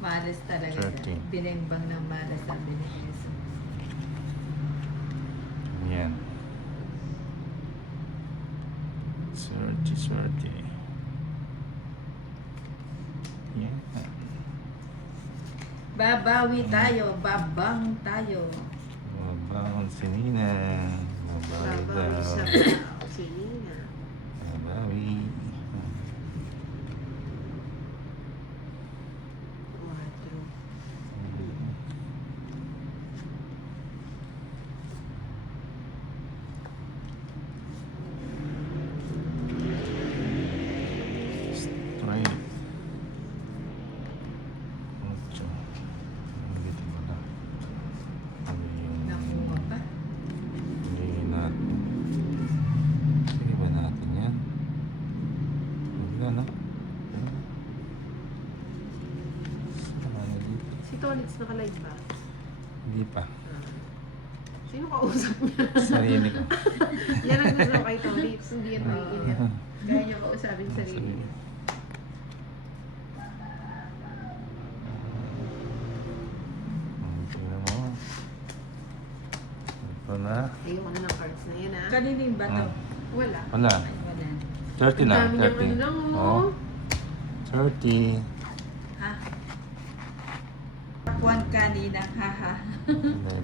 Malas talaga. 13. Binimbang ng malas ang binigay. Yan. Swerte. Yan. Babawi tayo, babang tayo. Mabangon si Nina. Mabawi Babawi daw. sa si Nina. Mabawi. 4. Straight. 8. Dito mo na. Ano yung... Nakuha pa. Hindi natin. Sige ba natin yan? Wala na. Ano dito? Si Tolitz nakalive ba? Hindi pa. Sino kausap niya? Sarili ko. Yan ang gusto kay Tolitz. Hindi yan naiinip. Kaya niya kausapin sarili niya. Tingnan mo. Ito na. Ayoko na ng cards na yan ah. Kanina yung bato. Wala. Wala. Ay, wala. 30 na. Ang dami niyang 30. ano lang Oh. oh. 30. Ha? Tapuan kanina, haha.